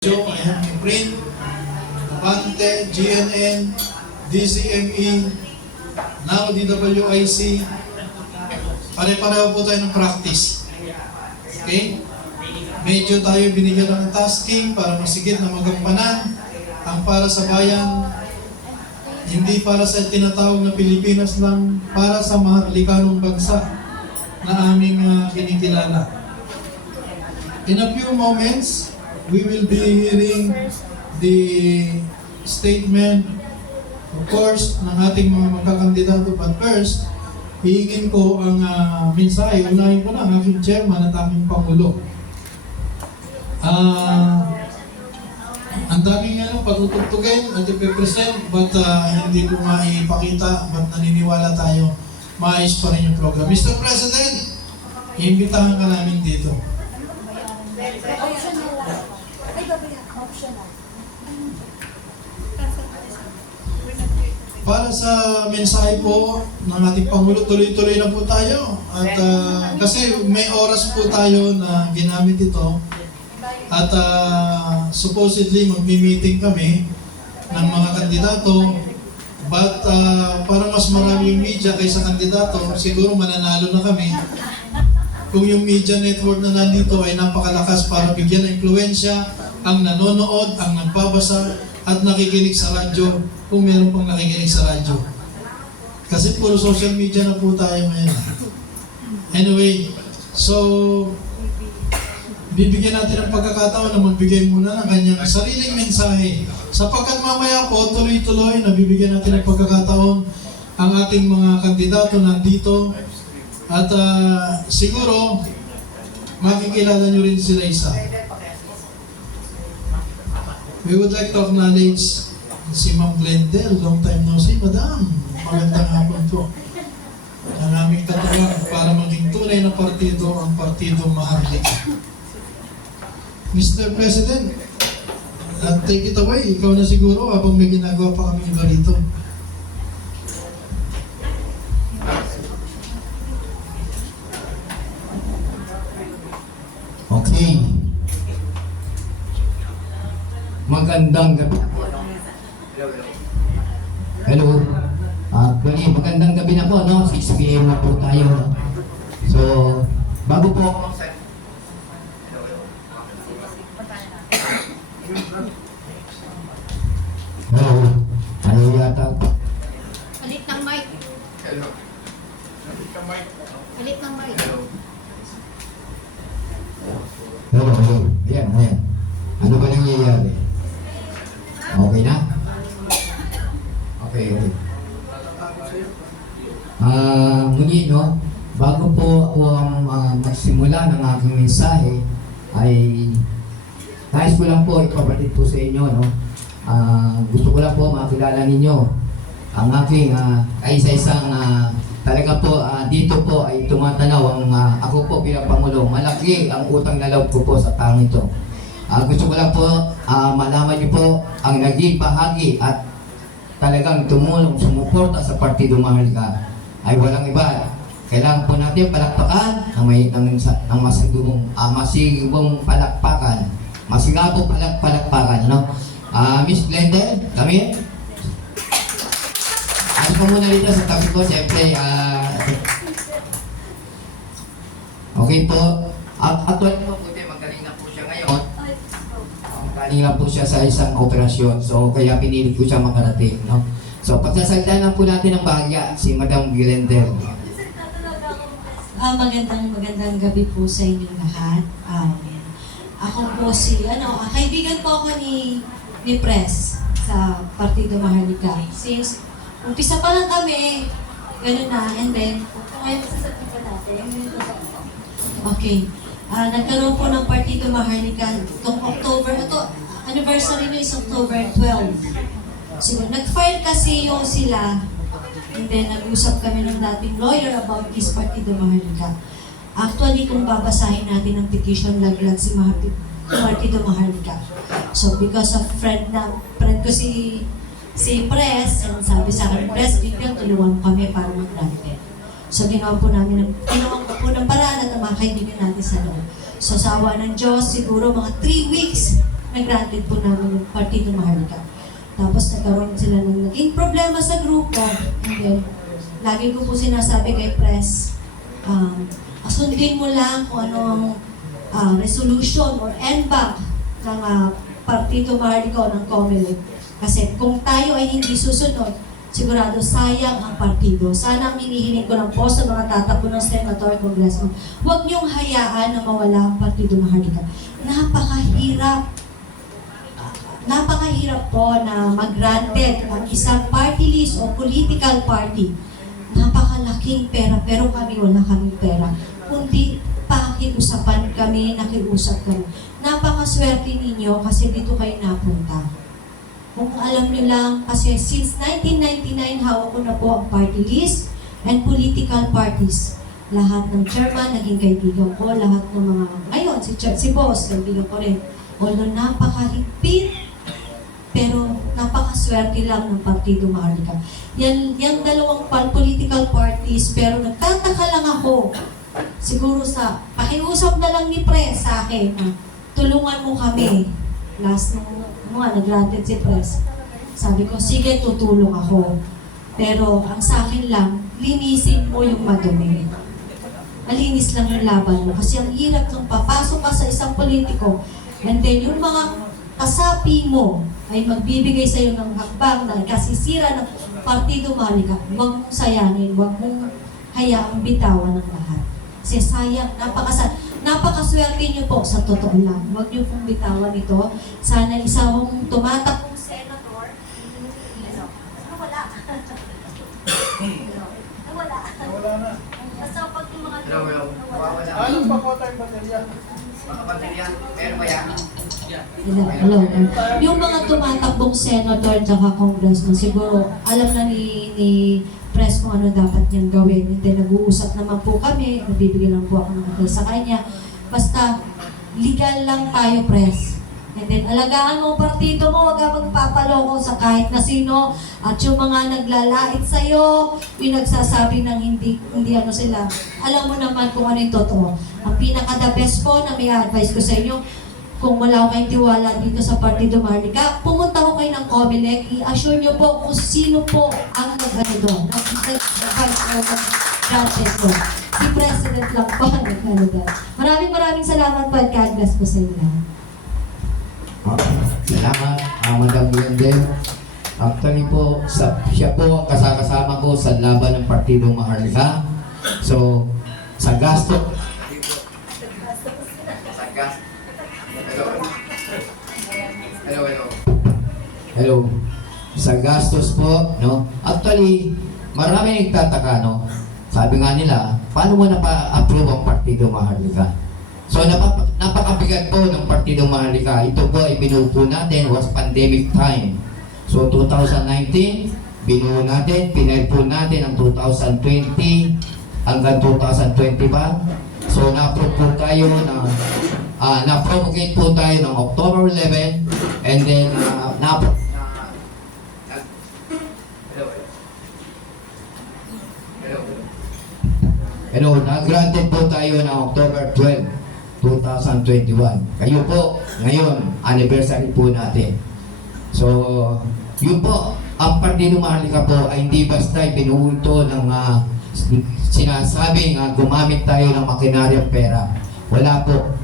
I have my print, Abante, GNN, DCME, now DWIC. Pare-pareho po tayo ng practice. Okay? Medyo tayo binigyan ng tasking para masigit na magampanan ang para sa bayan, hindi para sa tinatawag na Pilipinas lang, para sa mahalikanong bansa na aming kinikilala. In a few moments, we will be hearing the statement, of course, ng ating mga magkakandidato. But first, hihingin ko ang mensahe. Unahin ko na ang aking chairman at aming Pangulo. Ang daming patutugtugin at ipipresent, but hindi ko maipakita, but naniniwala tayo, maayos pa rin yung program. Mr. President, iimbitahan ka namin dito. Para sa mensahe po ng ating Pangulo, tuloy-tuloy na po tayo. At kasi may oras po tayo na ginamit ito. At supposedly magmi-meeting kami ng mga kandidato. But para mas marami yung media kaysa kandidato, siguro mananalo na kami. Kung yung media network na nandito ay napakalakas para bigyan ng impluensya ang nanonood, ang nagbabasa, at nakikinig sa radyo, kung meron pang nakikinig sa radyo. Kasi puro social media na po tayo ngayon. Anyway, so, bibigyan natin ng pagkakataon na magbigay muna ng kanyang sariling mensahe. Sapagkat mamaya po, tuloy-tuloy, na bibigyan natin ng pagkakataon ang ating mga kandidato nandito. At siguro, makikilala nyo rin sila isa. We would like to acknowledge si Ma'am Glendel. Long time no see, Madam. Magandang hapon po. Ang aming katawag para maging tunay na partido, ang Partido Maharlika. Mr. President, take it away. Ikaw na siguro habang may ginagawa pa kami iba rito. Okay. Magandang gabi. Hello. Magandang gabi na po, no? 6 p.m. na po tayo, no? So, bago po hello. Ano yata? Palit ng mic. Hello. Palit ng mic. Hello. Ayan. Ano ba nangyayari? Okay na? Okay. Muli, no? Bago po ako magsimula ng aking mensahe, ay nais ko lang po ipabatid po sa inyo, no? Gusto ko lang po makilala ninyo ang aking kaisa-isang talaga po dito po ay tumatanaw ang ako po bilang Pangulo. Malaki ang utang na loob ko po sa taong ito. Gusto ko lang po malaman niyo po ang naging bahagi at talagang tumulong, sumuporta sa Partido Maharlika ay walang iba. Kailangan po natin palakpakan ang masigubong palakpakan. Masigabong palakpakan, no? Miss Glendel, kami. Ano po muna dito sa tabi ko, siyempre, okay po. Actually po, magaling na po siya ngayon. Magaling na po siya sa isang operasyon. So, kaya pinili ko siya makarating, no? So, pagsasalita lang po natin ng bahagya, si Madam Glendel. Magandang gabi po sa inyong lahat. Ako po kaibigan po ako ni Pres sa Partido Maharlika. Since umpisa pa lang kami, gano'n na, and then, ngayon sasabihin pa natin. Okay. Nagkaroon po ng Partido Maharlika itong October, anniversary nyo is October 12. So, nag-file kasi yung sila, and then nag-usap kami ng dating lawyer about this Partido Maharlika. Actually, kung babasahin natin ang petition, laglag si Partido Maharlika. So, because of friend ko si Pres, and sabi sa akin, Pres, bigyan tulungan kami para mag-granted. So, ginawa po ko ng paraan at ang mga kaibigan natin sa loob. So, sa awa ng Diyos, siguro mga 3 weeks, nag-granted po namin yung Partido Maharlika. Tapos nagkaroon sila ng naging problema sa grupo. And then, lagi ko po sinasabi kay Press, sundin mo lang kung ano ang resolution or NBAC ng Partido Maharlika o ng COMELEC. Kasi kung tayo ay hindi susunod, sigurado sayang ang partido. Sana ang hinihiling ko lang po sa mga tatakbo ng senator, congressman, huwag niyong hayaan na mawala ang Partido Maharlika. Napakahirap po na mag-granted ang isang party list o political party. Napakalaking pera, pero kami wala kaming pera. Kundi pakiusapan kami, nakiusap kami. Napakaswerte ninyo kasi dito kayo napunta. Kung alam niyo lang, kasi since 1999, hawak ko na po ang party list and political parties. Lahat ng chairman, naging kaibigan ko, lahat ng mga, ngayon, si boss, kaibigan ko rin. Although napakahigpit, pero napakaswerte lang ng Partido Maharlika. Yan dalawang political parties, pero nagtataka lang ako, siguro sa, pakiusap na lang ni Press sa akin, tulungan mo kami. Last nung nag-granted si Press. Sabi ko, sige, tutulong ako. Pero ang sa akin lang, linisin mo yung madumi. Malinis lang yung laban mo. Kasi ang hirap nung papasok ka sa isang politiko, and then yung mga kasapi mo ay magbibigay sa iyo ng hakbang na kasisira ng Partido Maharlika, huwag mong sayangin, huwag mong hayaang bitawan ng lahat. Kasi sayang, napakaswerte niyo po sa totoo lang. Huwag niyo pong bitawan ito. Sana isa mong tumatakbong senator. Nawala. Wala na. Basta pag yung mga Anong pakota yung baterya? Hello. Yung mga tumatakbong senator at congressman, siguro alam na ni Press kung ano dapat niyang gawin. And then nag-uusap naman po kami, nabibigyan lang po ako ng hotel sa kanya. Basta legal lang tayo, Press. And then alagaan mo ang partido mo, huwag ka magpapaloko sa kahit na sino. At yung mga naglalait sa'yo, yung nagsasabi ng hindi ano sila, alam mo naman kung ano yung totoo. Ang pinaka-the best po na may advice ko sa inyo, kung wala ko kayong tiwala dito sa Partido Maharlika, pumunta ko kayo ng COMELEC, i-assure nyo po kung sino po ang nag-ano doon, nag-vice doon. Si President lang po ang nag-ano doon. Maraming salamat po at God bless po sa inyo. Salamat, Madam Yandel. Actually po, siya po ang kasama ko sa laban ng Partido Maharlika. So, sa gasto, Hello. Sa gastos po, no? Actually, marami nagtataka, no? Sabi nga nila, paano mo napa-approve ang Partido Maharlika? So, napakabigat po ng Partido Maharlika. Ito po ay binuo natin, was pandemic time. So, 2019, binuo natin, pinay-po natin ang 2020 hanggang 2021. So, na-approve po tayo na-promulgate po tayo ng October 11, and then na-granted po tayo ng October 12, 2021. Kayo po, ngayon, anniversary po natin. So, yun po, ang Partido Maharlika po ay hindi basta binuo ito ng sinasabing gumamit tayo ng makinaryang pera. Wala po.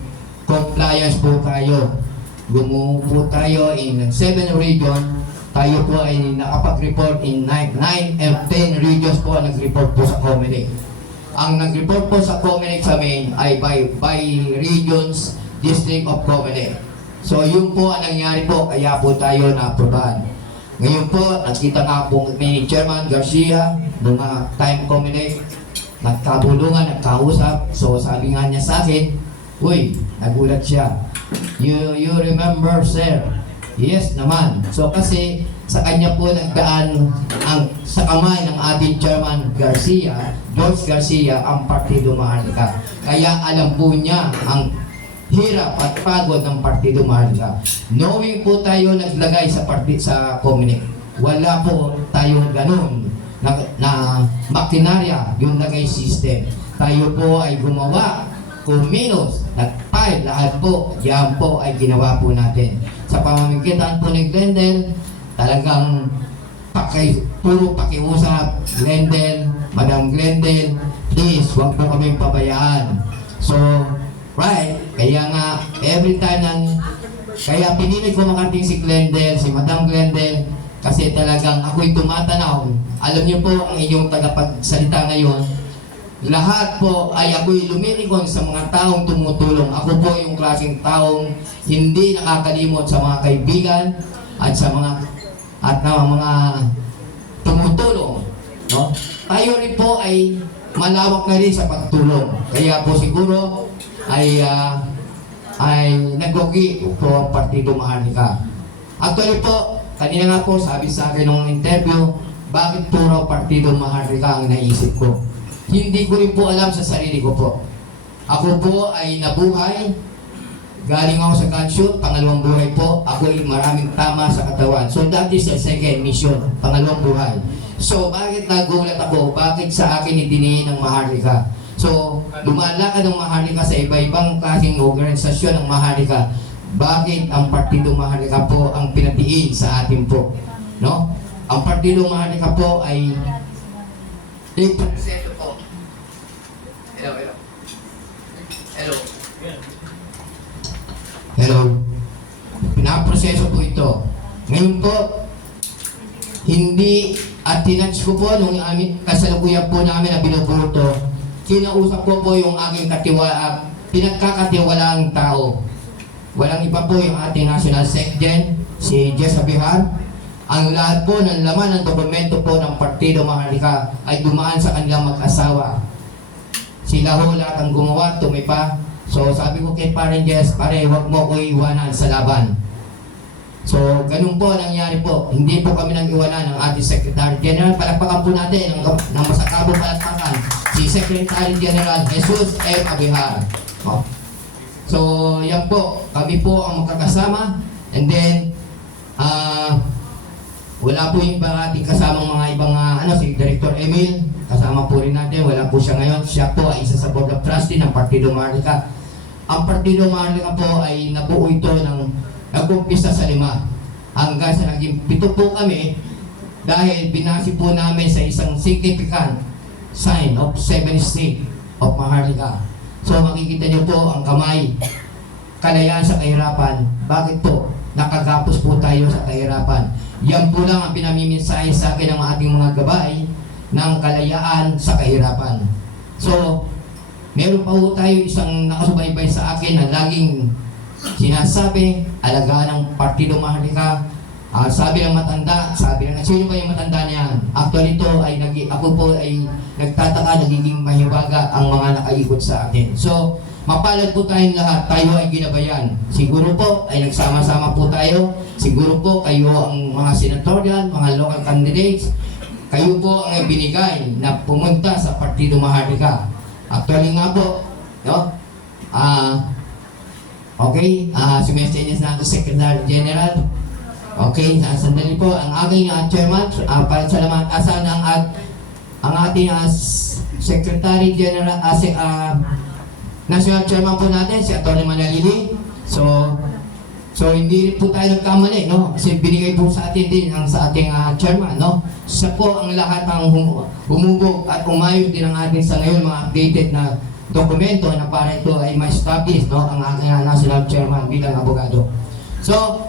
Compliance po tayo. Gumuho po tayo in 7 region. Tayo po ay nakapag-report in 9 and 10 regions po nag-report po sa COMELEC. Ang nag-report po sa COMELEC sa main ay by regions, district of COMELEC. So yun po ang nangyari po, kaya po tayo na-aprobahan. Ngayon po, nakita nga po ni Chairman Garcia, nung time COMELEC, nagkabulungan, nagkausap. So sabi nga niya sa akin, uy, nagulat siya. You remember, sir? Yes naman. So kasi sa kanya po nagdaan sa kamay ng ating Chairman Garcia, George Garcia, ang Partido Maharlika. Kaya alam po niya ang hirap at pagod ng Partido Maharlika. Knowing po tayo naglagay sa COMELEC, wala po tayong ganun na makinarya, yung lagay system. Tayo po ay gumawa, kumilos, nag-file, lahat po, yan po ay ginawa po natin. sa pamamagitan po ni Glendale, talagang puro pakiusap, Glendale, Madam Glendale, please, huwag po kaming pabayaan. So, right, kaya nga, every time kaya pinili ko makating si Glendale, si Madam Glendale, kasi talagang ako'y tumatanaw. Alam niyo po, ang inyong tagapagsalita ngayon, lahat po ay ako'y lumilikon sa mga taong tumutulong. Ako po yung klaseng taong hindi nakakalimot sa mga kaibigan at sa mga tumutulong. No? Tayo rin po ay malawak na rin sa pagtulong. Kaya po siguro ay naggogi po ang Partido Maharlika. Actually po, kanina nga po sabi sa akin nung interview, bakit po raw Partido Maharlika ang naisip ko? Hindi ko rin po alam sa sarili ko po. Ako po ay nabuhay, galing ako sa gunshot, pangalawang buhay po, ako ay maraming tama sa katawan. So that is the second mission, pangalawang buhay. So bakit nagulat ako? Bakit sa akin idiniin ng Maharlika? So lumalakad ng Maharlika sa iba-ibang klaseng organisasyon ng Maharlika. Bakit ang Partido Maharlika po ang pinatiin sa atin po? No? Ang Partido Maharlika po ay represento po. Hello. Pinaproseso po ito. Ngayon po, hindi at tinatch ko po nung kasalukuyan po namin na binubuto, kinausap ko po yung aking pinagkakatiwalaang tao. Walang iba po yung ating National Secretary, si Jess Abihar. Ang lahat po ng laman ng dokumento po ng Partido Maharlika ay dumaan sa kanilang mag-asawa. Sila ho lahat ang gumawa, tumipa. So sabi ko kay Parang Jess, pare, huwag mo ko iwanan sa laban. So ganun po nangyari po. Hindi po kami nang-iwanan ng ating Secretary General. Palakpakan po natin ng masakabong palakpakan si Secretary General Jesus M. Abihar. Oh. So yan po, kami po ang magkakasama. And then, wala po yung iba ating kasamang mga ibang si Director Emil, kasama po rin natin, wala po siya ngayon. Siya po ay isa sa Board of Trustee ng Partido Maharlika. Ang Partido Maharlika po ay nabuo ito ng nag-umpisa sa 5 hanggang sa naging 7 po kami dahil binasi po namin sa isang significant sign of 7th state of Maharlika. So makikita niyo po ang kamay, kalayaan sa kahirapan. Bakit po? Nakagapos po tayo sa kahirapan. Yan po lang ang pinamimensahe sa akin ng ating mga gabay ng kalayaan sa kahirapan. So, meron pa po tayo isang nakasubaybay sa akin na laging sinasabi, alagaan ng Partido Maharlika. Sabi ng matanda, sino ba yung matanda niyan? Actually ito ay ako po ay nagtataka, nagiging mahiwaga ang mga nakaikot sa atin. So, mapalad po tayong lahat, tayo ay ginabayan. Siguro po ay nagsama-sama po tayo. Siguro po kayo ang mga senatorial, mga local candidates. Kayo po ang binigay na pumunta sa Partido Maharlika. Actually nga po, no? Okay, sumesenya na ang Secretary General. Okay, sandali po, ang aking chairman, salamat, asan ang ating Secretary General, National Chairman po natin, si Atty. Manalili. So hindi po tayo nagkamali, no? Kasi binigay po sa atin din sa ating chairman, no? Siya po ang lahat ang humubog at umayos din ang ating sa ngayon mga updated na dokumento na para ito ay ma-establish, no? Ang ating National Chairman bilang abogado. So,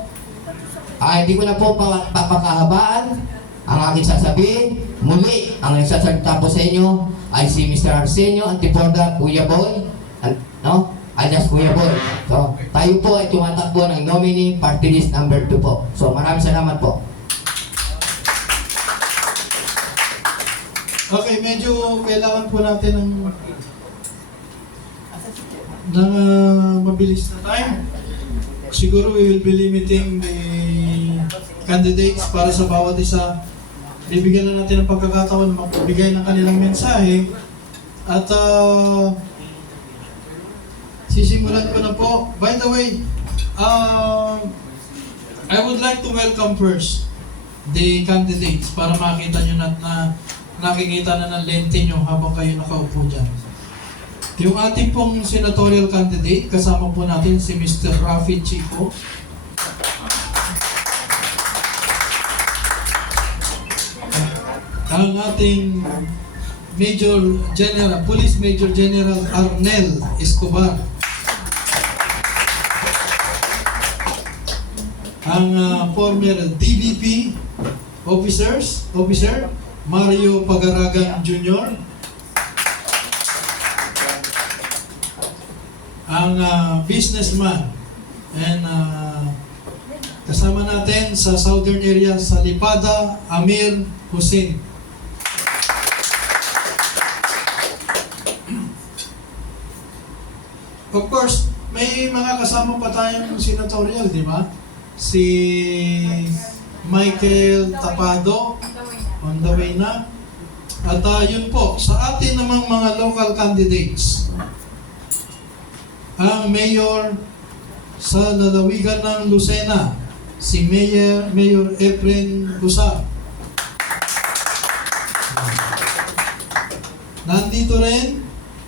hindi ko na po papakahabaan ang aking sasabihin. Muli, ang nagsasalita po sa inyo ay si Mr. Arsenio Antiporda, Kuya Boy, no? Alias Kuya Boy. So, tayo po ay tumatakbo ng nominee party list number 2 po. So, maraming salamat po. Okay, medyo kailangan po natin ng mabilis na time. Siguro we will be limiting the candidates para sa bawat isa. Bibigyan na natin ng pagkakataon na magbigay ng kanilang mensahe. At sisimulan ko na po. By the way, I would like to welcome first the candidates para makita nyo na nakikita na ng lente nyo habang kayo nakaupo dyan. Yung ating pong senatorial candidate, kasama po natin si Mr. Rafi Chico. ang ating Police Major General Arnel Escobar. Ang former DBP officer Mario Pagaragan Jr. Ang businessman and kasama natin sa southern area sa Lipada, Amir Hussein. Of course, may mga kasama pa tayong senatorial, di ba? Si Michael Tapado, on the way na. At yun po, sa atin namang mga local candidates, ang mayor sa lalawigan ng Lucena, si Mayor Efren Busar. Nandito rin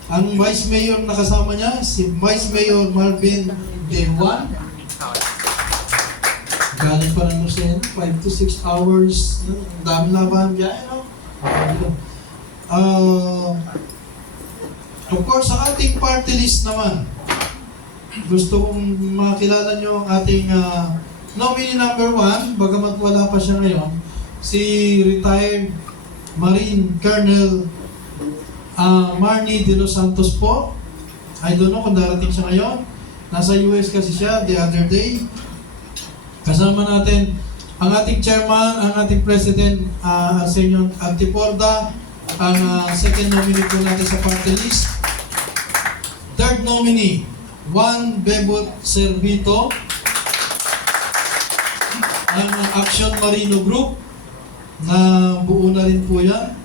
ang Vice Mayor na kasama niya, si Vice Mayor Marvin Dewan. Galing pa ng Lucena, 5 to 6 hours. Dami na ba ang biyahe, no? Of course, sa ating party list naman, gusto kong makilala nyo ang ating nominee number 1, bagamat wala pa siya ngayon, si retired Marine Colonel Marnie De Los Santos po. I don't know kung darating siya ngayon. Nasa US kasi siya the other day. Kasama natin ang ating chairman, ang ating president, Senyor Antiporda, ang second nominee po natin sa party list. Third nominee, Juan Bebot Servito, ang Action Marino Group, na buo na rin po yan.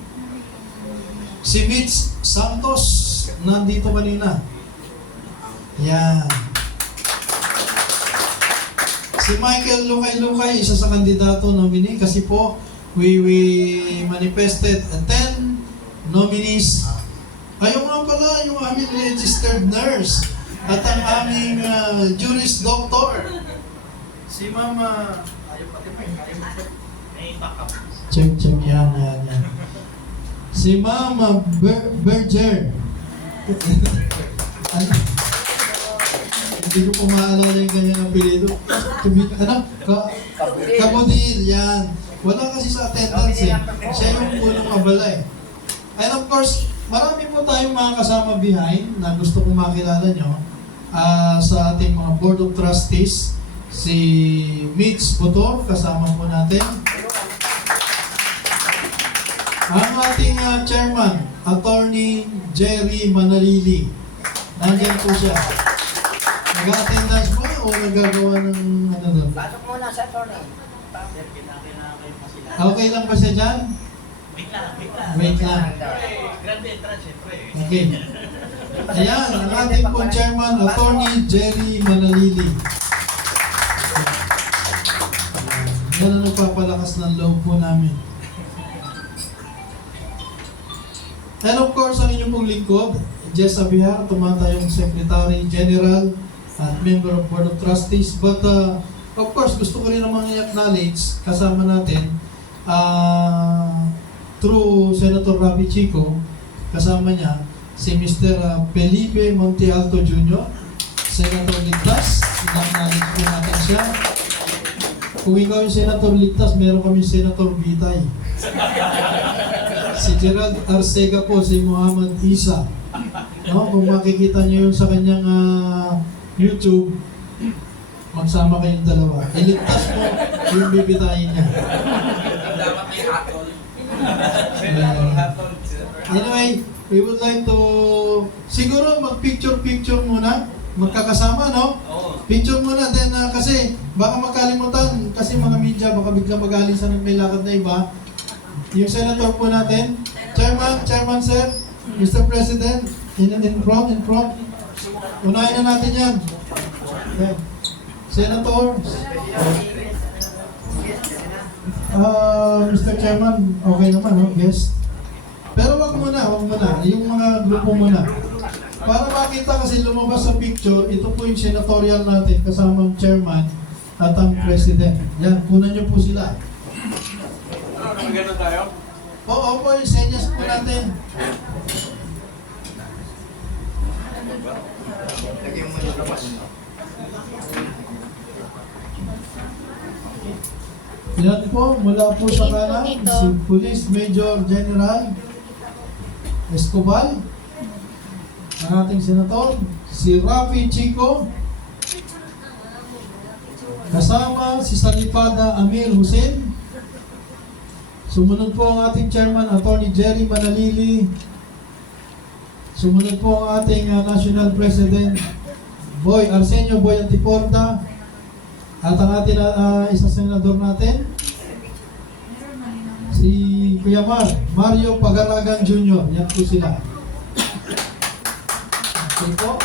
Si Mitch Santos, nandito kanina. Yan. Si Michael Lukay-Lukay, isa sa kandidato nominee kasi po we manifested 10 nominees. Ayun nga pala, yung aming registered nurse at ang aming juris doctor. Si Mama... Check, yan. Si Mama Berger. Hindi ko po maalala yung kanyang apelido. Kabudil, yan. Wala kasi sa attendance eh. Siya yung punong abala eh. And of course, marami po tayong mga kasama behind na gusto kong makilala nyo sa ating mga Board of Trustees. Si Mitch Botor, kasama po natin. Ang ating chairman, Attorney Jerry Manalili. Nandiyan po siya. Nag-attendance mo o nagagawa ng ano doon? Pasok muna sa attorney. Okay lang ba siya dyan? Wait lang. Okay. Ayan, ang ating po chairman, Attorney Jerry Manalili. Yan ang nagpapalakas ng loob po namin. And of course, ang inyong pong lingkod, Jess Abihar, tumatayong Secretary General at Member of Board of Trustees. But of course, gusto ko rin naman i-acknowledge, kasama natin, through Senator Rafi Chico, kasama niya, si Mr. Felipe Montealto Jr., Senator Ligtas. I-acknowledge po natin siya. Kung ikaw yung Senator Ligtas, meron kami Senator Bitay. Si Gerald Arcega po, si Muhammad Isa. No? Kung makikita niyo yun sa kanyang YouTube, magsama kayong dalawa. Iligtas mo yung bibitayin niya. Anyway, we would like to siguro mag-picture muna. Magkakasama, no? Picture muna, then kasi baka makalimutan, kasi mga media baka biglang magaling sa may lakad na iba. Yung senator po natin, Chairman sir, Mr. President, in front. Unahin na natin yan. Okay. Senator, Mr. Chairman, okay naman, no? Yes. Pero wag muna. Yung mga grupo muna. Para makita kasi lumabas sa picture, ito po yung senatorial natin, kasamang chairman at ang president. Yan, kunan niyo po sila. Ganun tayo? Opo, yung senyas po natin. Yan po, mula po sa kanan, si Police Major General Escobar, ang ating senator, si Rafi Chico, kasama si Salipada Amir Hussein. Sumunod po ang ating chairman, Attorney Jerry Manalili. Sumunod po ang ating National President, Boy Arsenio Boy Antiporta. At ang ating isa senador natin, si Kuya Mario Pagaragan Jr. Yan po sila. Okay po.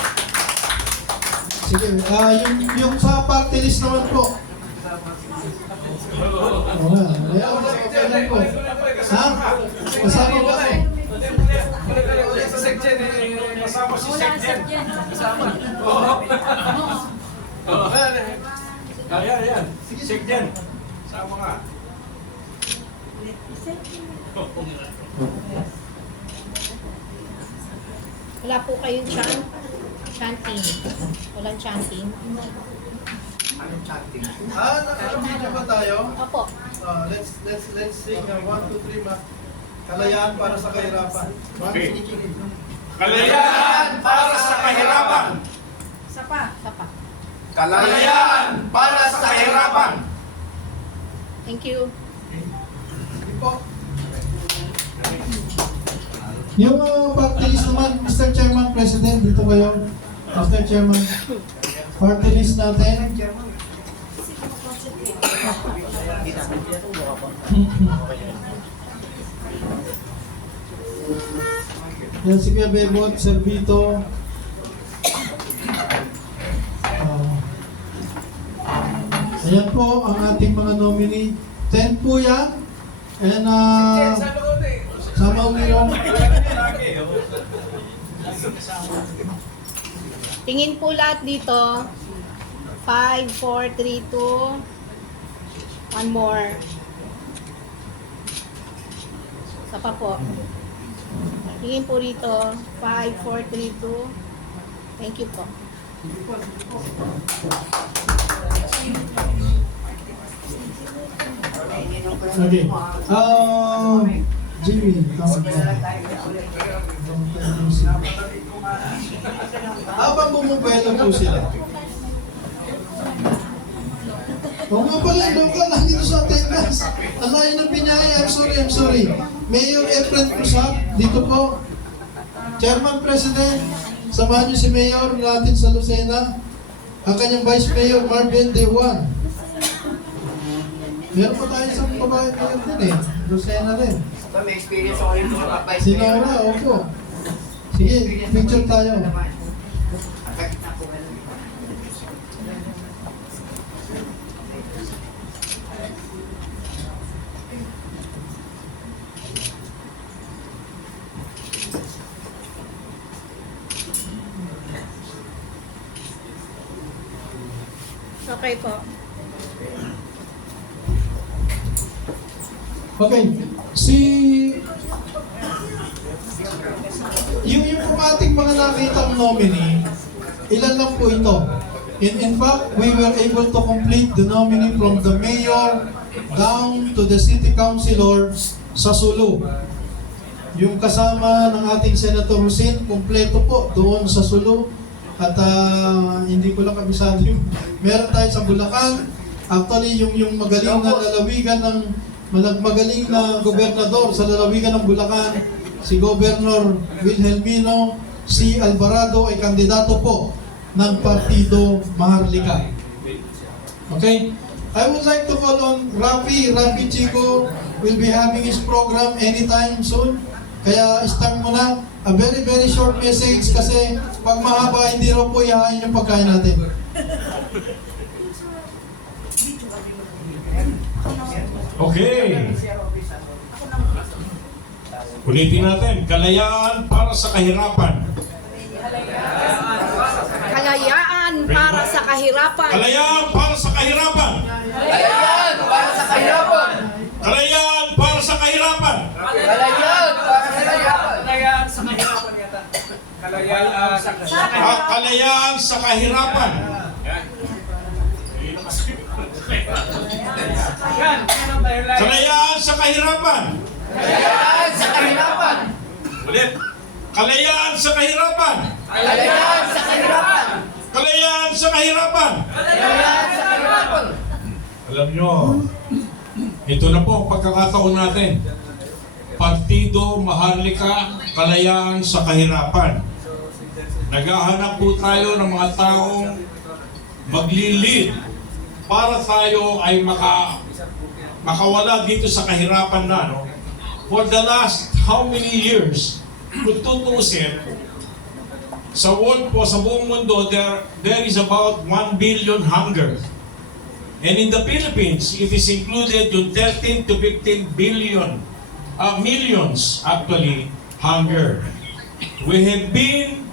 Sige, yung sa party list naman po. Ayan po. Ha? Kasama ba ako? Kasama si Sekjen. Ayan. Sekjen. Sama ka. Wala po kayong chanting. Walang chanting. Naka-video ba tayo? Opo. Let's sing 1, 2, 3 ma. Kalayaan para sa kahirapan. Okay. Kalayaan para sa kahirapan. Sapa. Kalayaan para sa kahirapan. Thank you. Hindi po. Yung party list naman, Mr. Chairman, President, dito kayo. Mr. Chairman, party list natin. Yan si Kuya Bebot, Sir Vito. Ayan po ang ating mga nominee. 10 po yan. And sama ulit yun. Tingin po lahat dito. 5, 4, 3, 2. One more. Sapa po. Tingin po rito. 5, 4, 3, 2. Thank you po. Okay. Jimmy, habang bumubelo po sila. Oo nga pala, doon ka lang dito sa attendance. Ang layo ng pinyaya, I'm sorry. Mayor Efren Cruzat, dito po. Chairman President, samahan niyo si Mayor natin sa Lucena. Ang kanyang Vice Mayor, Marvin De Juan. Meron pa tayo sa babae mayor din eh. Lucena rin. May experience ako yung mga vice Si Nora, opo. Sige, picture tayo. Okay po. Okay, yung po ating mga nakitang nominee, ilan lang po ito. In fact, we were able to complete the nominee from the mayor down to the city councilor sa Sulu. Yung kasama ng ating Senator Hussein, kompleto po doon sa Sulu. At hindi ko lang kabisado yung meron tayo sa Bulacan. Actually, yung magaling na lalawigan ng magaling na gobernador sa lalawigan ng Bulacan, si Governor Wilhelmino C. Alvarado ay kandidato po ng Partido Maharlika. Okay? I would like to call on Rafi Chico will be having his program anytime soon. Kaya start mo na a very very short message kasi pag mahaba hindi raw po ihain yung pagkain natin. Okay. Ulitin natin. Kalayaan para sa kahirapan. Kalayaan para sa kahirapan. Kalayaan para sa kahirapan. Kalayaan para sa kahirapan! Kalayaan para sa kahirapan. Kalayaan Kalayaan sa kahirapan. Kalayaan sa kahirapan. Kalayaan sa kahirapan! Ulit. Kalayaan sa kahirapan. Kalayaan sa kahirapan! Kalayaan sa kahirapan. Kalayaan sa kahirapan! Alam nyo, ito na po ang pagkakataon natin. Partido Maharlika, kalayaan sa kahirapan. Naghahanap po tayo ng mga taong maglilid para tayo ay makawala dito sa kahirapan na, no? For the last how many years, kung tutuusin, sa world po, sa buong mundo, there is about 1 billion hunger. And in the Philippines, it is included yung 13 to 15 billion, millions actually, hunger. We have been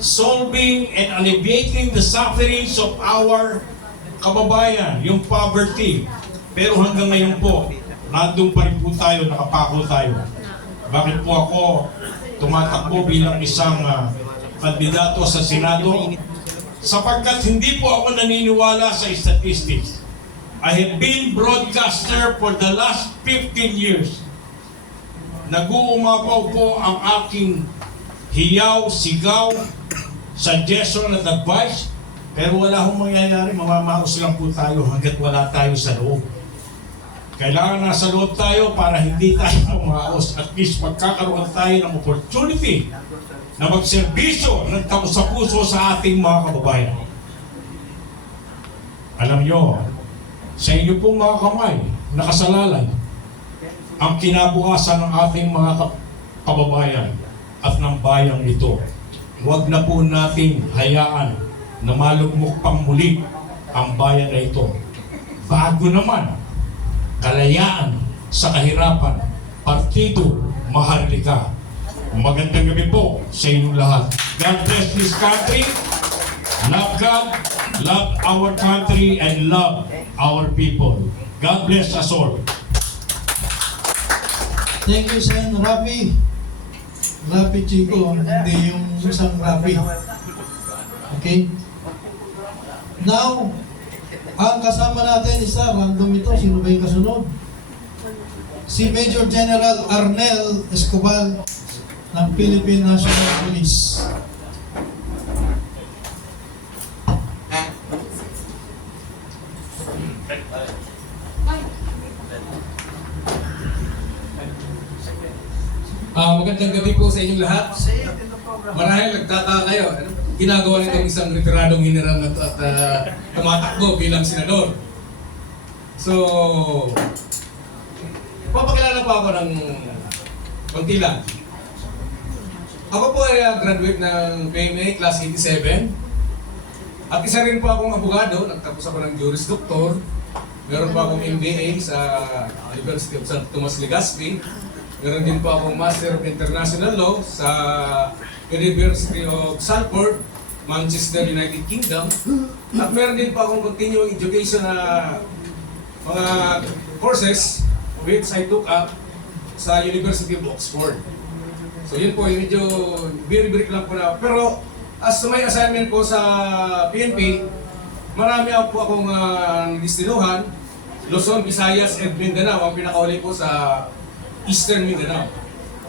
solving and alleviating the sufferings of our kababayan, yung poverty. Pero hanggang ngayon po, nandun pa rin po tayo, nakapako tayo. Bakit po ako tumatakbo bilang isang kandidato sa Senado? Sapagkat hindi po ako naniniwala sa statistics. I have been broadcaster for the last 15 years. Nag-uumapaw po ang aking hiyaw, sigaw, suggestion at advice, pero wala hong mangyayari, mamamaos lang po tayo hanggat wala tayo sa loob. Kailangan nasa loob tayo para hindi tayo mamaos, at least magkakaroon tayo ng opportunity na magserbisyo ng taos sa puso sa ating mga kababayan. Alam nyo, sa inyo pong mga kamay, nakasalalay ang kinabukasan ng ating mga kababayan at ng bayang ito. Huwag na po natin hayaan na malugmok pang muli ang bayan na ito. Bago naman, kalayaan sa kahirapan, Partido Maharlika. Magandang gabi po sa inyong lahat. God bless this country. Love God, love our country, and love our people. God bless us all. Thank you, Sen. Rapi. Rapi Chico, hindi yung isang Rapi. Okay? Now, ang kasama natin isa, random ito, sino ba yung kasunod? Si Major General Arnel Escobar ng Philippine National Police. Magandang gabi po sa inyong lahat. Marahil nagtataka kayo, ano ginagawa nitong isang retiradong general at tumatakbo bilang senador. So, papakilala po ako ng konti lang. Ako po ay graduate ng PMA Class 87. At isa rin po akong abogado, nagtapos ako ng Juris Doctor. Meron po akong MBA sa University of St. Tomas Legazpi. Meron din po akong Master of International Law sa University of Salford, Manchester, United Kingdom. At meron din po akong continuing education na mga courses which I took up sa University of Oxford. So yun po, medyo very brief lang po na. Pero as may assignment po sa PNP, marami po akong destinuhan. Luzon, Visayas, and Mindanao ang pinakauli po sa Eastern Mindanao.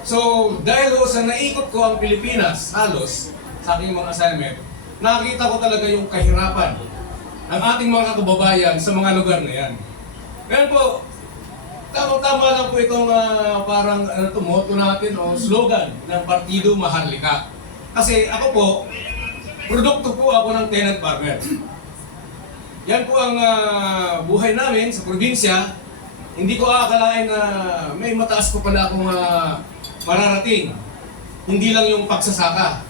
So, dahil sa naikot ko ang Pilipinas, halos, sa aking mga assignment, nakita ko talaga yung kahirapan ng ating mga kababayan sa mga lugar na yan. Ngayon po, tama-tama lang po itong parang motto natin o slogan ng Partido Maharlika. Kasi ako po, produkto po ako ng tenant farmer. Yan po ang buhay namin sa probinsya. Hindi ko aakalain na may mataas po pala akong mararating. Hindi lang yung pagsasaka.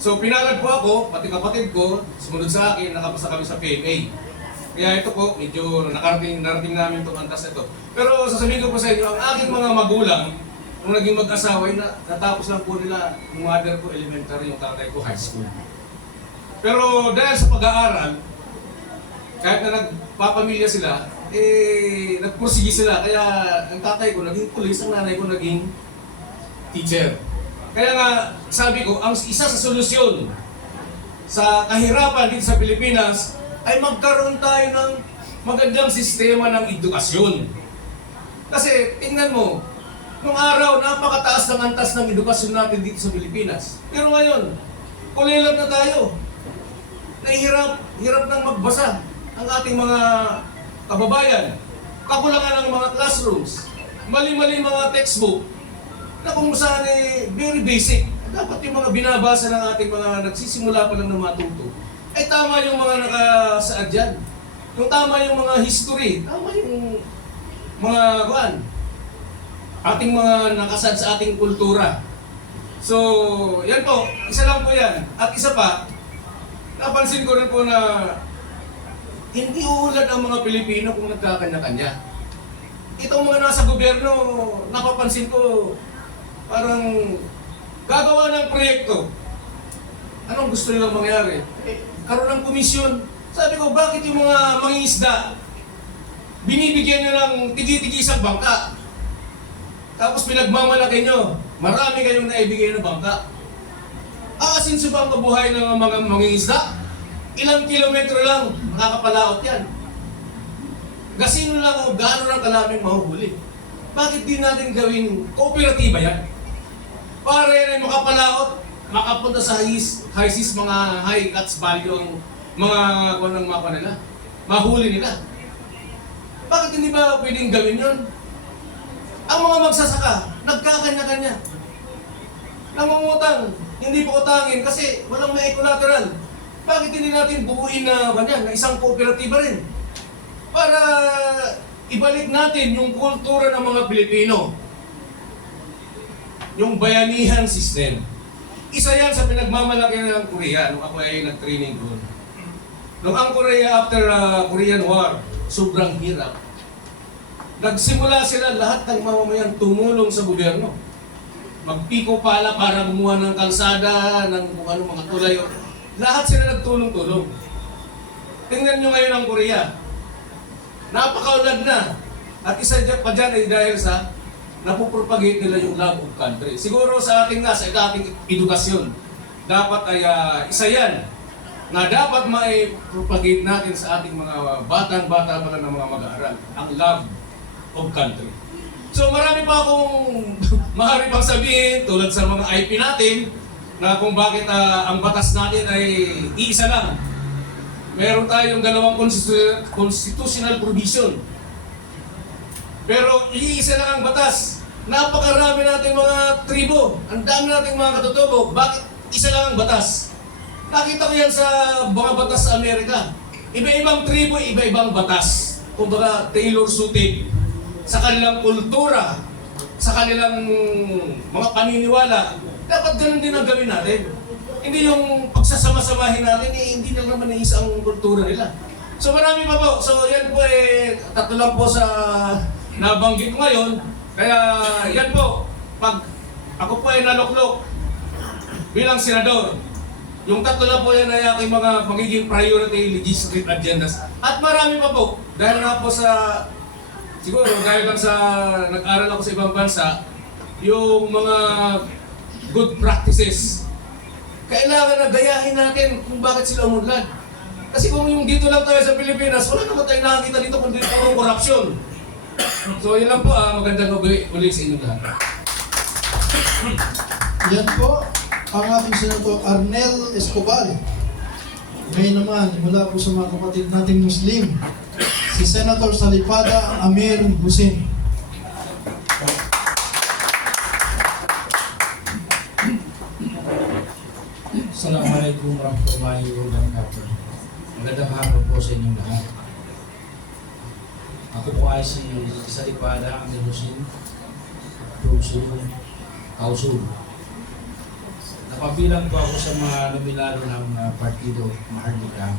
So pinalad po ako, pati kapatid ko, sumunod sa akin, nakapasa kami sa PMA. Kaya ito po, medyo narating namin itong antas ito. Pero sasabihin ko po sa inyo, ang aking mga magulang, nung naging mag-asawa, natapos lang po nila, yung mother ko elementary, yung tatay ko high school. Pero dahil sa pag-aaral, kahit na nagpapamilya sila, nagpursige sila. Kaya ang tatay ko naging pulis, ang nanay ko naging teacher. Kaya nga, sabi ko, ang isa sa solusyon sa kahirapan dito sa Pilipinas ay magkaroon tayo ng magandang sistema ng edukasyon. Kasi, tingnan mo, nung araw, napakataas ng antas ng edukasyon natin dito sa Pilipinas. Pero ngayon, kulilat na tayo. Hirap nang magbasa ang ating mga kababayan. Kakulangan ng mga classrooms. Mali-mali mga textbook na kung saan very basic. Dapat yung mga binabasa ng ating mga nagsisimula pa lang na matuto ay tama yung mga nakasaad dyan. Yung tama yung mga history, tama yung mga ating mga nakasaad sa ating kultura. So, yan po, isa lang po yan. At isa pa, napansin ko rin po na hindi uulad ang mga Pilipino kung nagkakanya-kanya. Itong mga nasa gobyerno, napapansin ko, parang gagawa ng proyekto. Anong gusto nilang mangyari? Karoon ng komisyon. Sabi ko, bakit yung mga mangingisda, binibigyan nyo ng tigi-tigisang bangka? Tapos pinagmamalaki nyo, marami kayong naibigay na bangka. Aasinso ba ang kabuhay ng mga mangingisda? Ilang kilometro lang, makakapalaot yan. Gasino lang o gaano lang kalaming mahuhuli. Bakit di natin gawing kooperatiba yan? Para yan ay makapalaot, makapunta sa high seas, mga high catch value ang mga ng mapa nila. Mahuli nila. Bakit hindi ba pwedeng gawin yun? Ang mga magsasaka, nagkakanya-kanya. Nangungutang, hindi pa utangin kasi walang may collateral. Bakit hindi natin buuin na isang kooperatiba rin? Para ibalik natin yung kultura ng mga Pilipino. Yung bayanihan system. Isa yan sa pinagmamalaki ng Korea nung ako ay nag-training doon. Nung ang Korea after Korean War, sobrang hirap. Nagsimula sila lahat ng mamamayan tumulong sa gobyerno. Magpiko pala para gumawa ng kalsada, ng kung ano mga tulay. Lahat sila nagtulong-tulong. Tingnan nyo ngayon ang Korea. Napakaulad na. At isa pa dyan ay dahil sa napupropagate nila yung love of country. Siguro sa ating sa ating edukasyon, dapat ay isa yan na dapat mai-propagate natin sa ating mga batang-bata pa lang ng mga mag-aaral. Ang love of country. So marami pa akong maaari pang sabihin tulad sa mga IP natin na kung bakit ang batas natin ay iisa lang. Meron tayong dalawang constitutional provision. Pero iisa lang ang batas. Napakarami nating mga tribo. Ang dami nating mga katutubo. Bakit isa lang ang batas? Nakita ko yan sa mga batas sa Amerika. Iba-ibang tribo, iba-ibang batas. Kumbaga, tailor-suited sa kanilang kultura, sa kanilang mga paniniwala. Dapat ganun din ang gawin natin. Hindi yung pagsasama-samahin natin, hindi na naman isang kultura nila. So marami pa po. So yan po tatlo lang po sa nabanggit ko ngayon. Kaya yan po, pag ako po ay naluklok bilang senador, yung tatlo lang po yan ay aking mga magiging priority legislative agendas. At marami pa po. Dahil nga po sa siguro dahil lang sa nag-aral ako sa ibang bansa, yung mga good practices, kailangan na gayahin natin kung bakit sila umunlad. Kasi kung yung dito lang tayo sa Pilipinas, wala naman tayong nakakita dito kundi puro korupsyon. So yun lang po, magandang gabi ulit sa inyo lahat. Yan po ang ating Senator Arnel Escobar. Ngayon naman, mula po sa mga kapatid nating Muslim, si Senator Salipada Amir Hussein. Assalamualaikum warahmatullahi wabarakatuh. Magandang hapon po sa inyong lahat. Ako po ay si Salipada Amir Hussein, Sulong, Kausul. Napabilang po ako sa mga nominado ng Partido Maharlika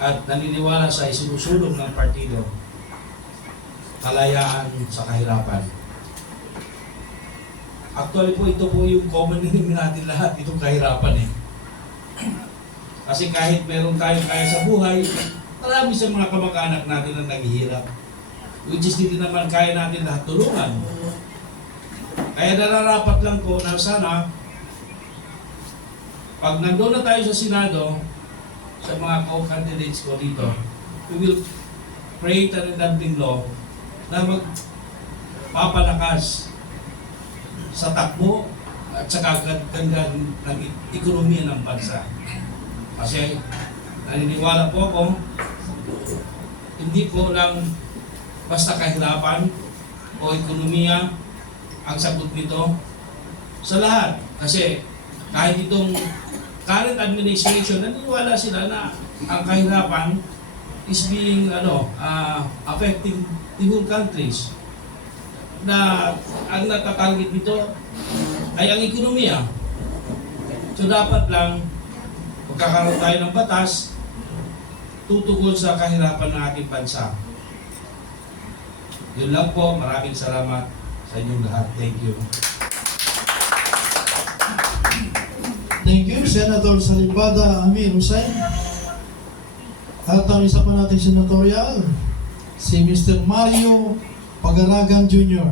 at naniniwala sa isinusulong ng partido kalayaan sa kahirapan. Actually po, ito po yung common enemy natin lahat, itong kahirapan Kasi kahit meron tayong kaya sa buhay, marami sa mga kamag-anak natin na naghihirap. Which is hindi naman kaya natin lahat tulungan. Kaya nararapat lang po na sana, pag nandun na tayo sa Senado, sa mga co-candidates ko dito, we will create an enabling law na magpapalakas sa takbo at saka ganda ng ekonomiya ng bansa. Kasi naniniwala po ako, hindi po lang basta kahirapan o ekonomiya ang sagot nito sa lahat. Kasi kahit itong current administration, naniniwala sila na ang kahirapan is being affecting the whole countries. Na ang natatarget nito ay ang ekonomiya. So dapat lang magkakaroon tayo ng batas tutukol sa kahirapan ng ating bansa. Yun lang po. Maraming salamat sa inyong lahat. Thank you. Thank you, Senator Salibada Amir Hussain. At ang isa pa nating senatorial, si Mr. Mario Pagaragan Jr.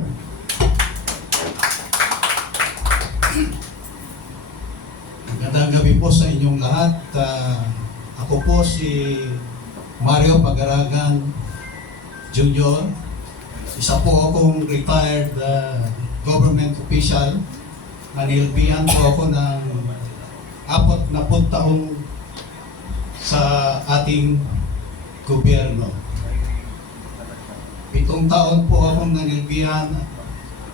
Magandang gabi po sa inyong lahat. Ako po si Mario Pagaragan Jr. Isa po akong retired government official. Nanilbihan po ako ng 40 taong sa ating gobyerno. 7 taon po akong nanilbihan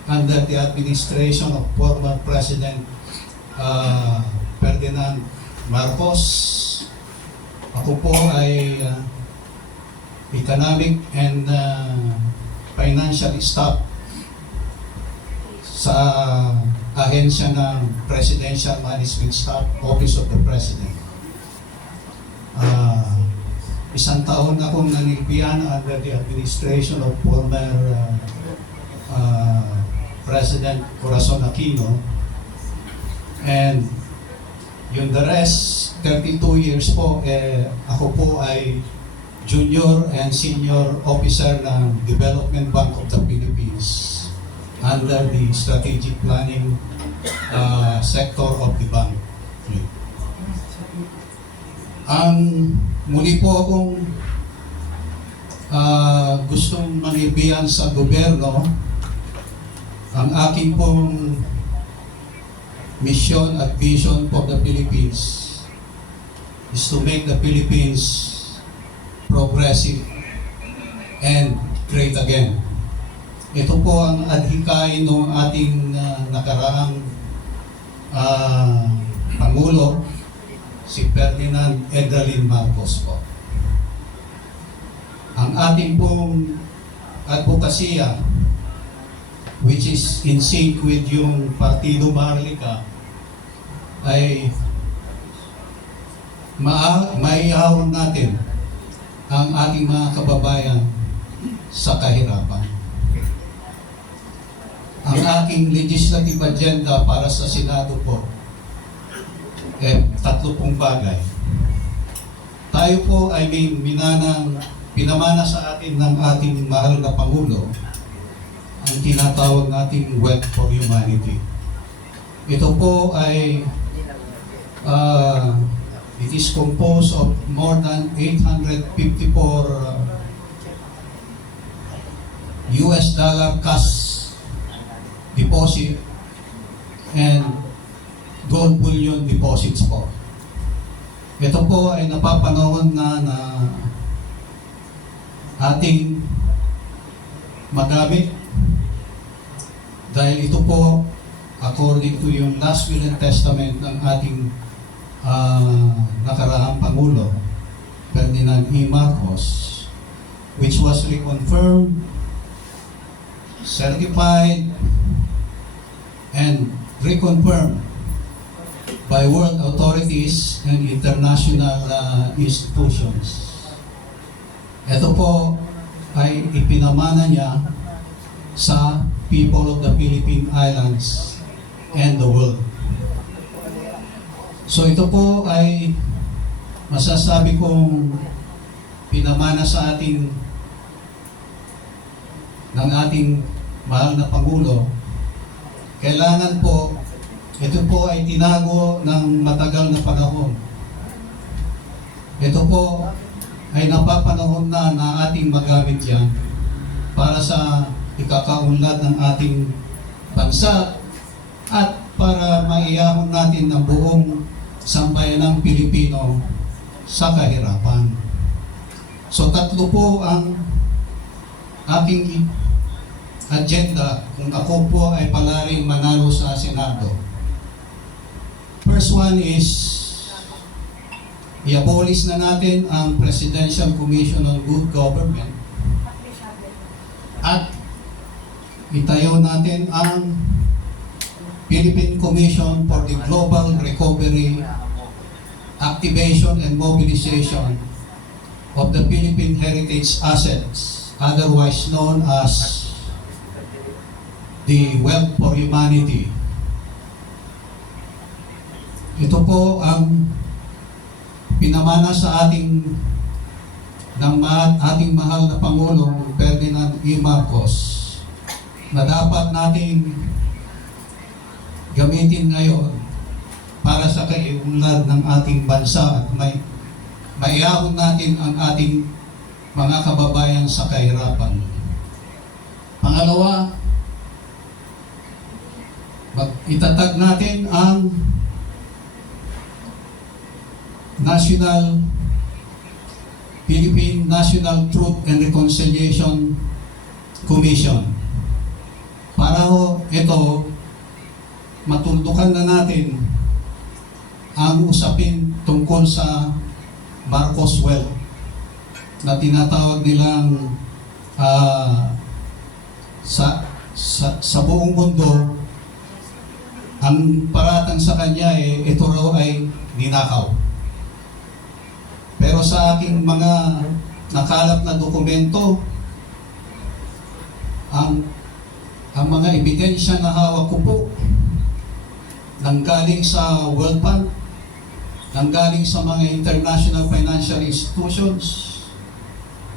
under the administration of former President Ferdinand Marcos. Ako po ay economic and financial staff sa ahensya ng Presidential Management Staff, Office of the President. 1 taon akong nanilbihan under the administration of former President Corazon Aquino. And yung the rest, 32 years po, ako po ay junior and senior officer ng Development Bank of the Philippines under the strategic planning sector of the bank. Muli po akong gustong manilbihan sa gobyerno. Ang aking pong mission at vision for the Philippines is to make the Philippines progressive and great again. Ito po ang adhikain ng ating nakaraang Pangulo, si Ferdinand Edralin Marcos po. Ang ating pong advokasya, which is in sync with yung Partido Maharlika, ay maiahon natin ang ating mga kababayan sa kahirapan. Ang aking legislative agenda para sa Senado po, 3 pong bagay. Tayo po ay pinamana sa atin ng ating mahal na Pangulo ang tinatawag nating Wealth for Humanity. Ito po ay it is composed of more than 854 US dollar cash deposit and gold bullion deposits po. Ito po ay napapanahon na ating magamit dahil ito po according to yung last will and testament ng ating nakaraang Pangulo Ferdinand E. Marcos, which was reconfirmed, certified, and reconfirmed by world authorities and international institutions. Ito po ay ipinamana niya sa people of the Philippine Islands and the world. So ito po ay masasabi kong pinamana sa ating ng ating mahal na Pangulo. kailangan po, ito po ay tinago ng matagal na panahon. Ito po ay napapanahon na ating magamit yan para sa ikakaunlad ng ating bansa at para maiyahon natin ang buong sambayanang Pilipino sa kahirapan. So tatlo po ang aking agenda kung ako po ay palaring manalo sa Senado. First one is i-abolish na natin ang Presidential Commission on Good Government at itayo natin ang Philippine Commission for the Global Recovery, Activation and Mobilization of the Philippine Heritage Assets, otherwise known as the Wealth for Humanity. Ito po ang pinamana sa ating ating mahal na Pangulong Ferdinand E. Marcos na dapat nating gamitin ngayon para sa kaiunlad ng ating bansa at maiahon natin ang ating mga kababayan sa kahirapan. Pangalawa, itatag natin ang Philippine National Truth and Reconciliation Commission. Para ito, matuldukan na natin ang usapin tungkol sa Marcos Wealth na tinatawag nilang sa buong mundo, ang paratang sa kanya ito raw ay ninakaw. Pero sa aking mga nakalap na dokumento, ang mga ebidensya na hawak ko po nanggaling sa World Bank, nanggaling sa mga international financial institutions,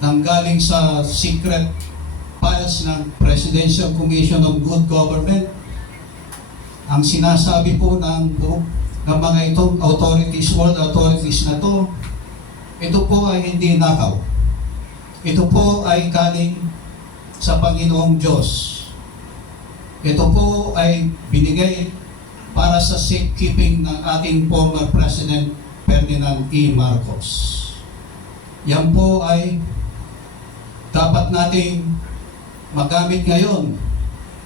nanggaling sa secret files ng Presidential Commission on Good Government. Ang sinasabi po ng mga itong authorities, world authorities na to, ito po ay hindi nakaw. Ito po ay galing sa Panginoong Diyos. Ito po ay binigay para sa safekeeping ng ating former President Ferdinand E. Marcos. Yan po ay dapat nating magamit ngayon.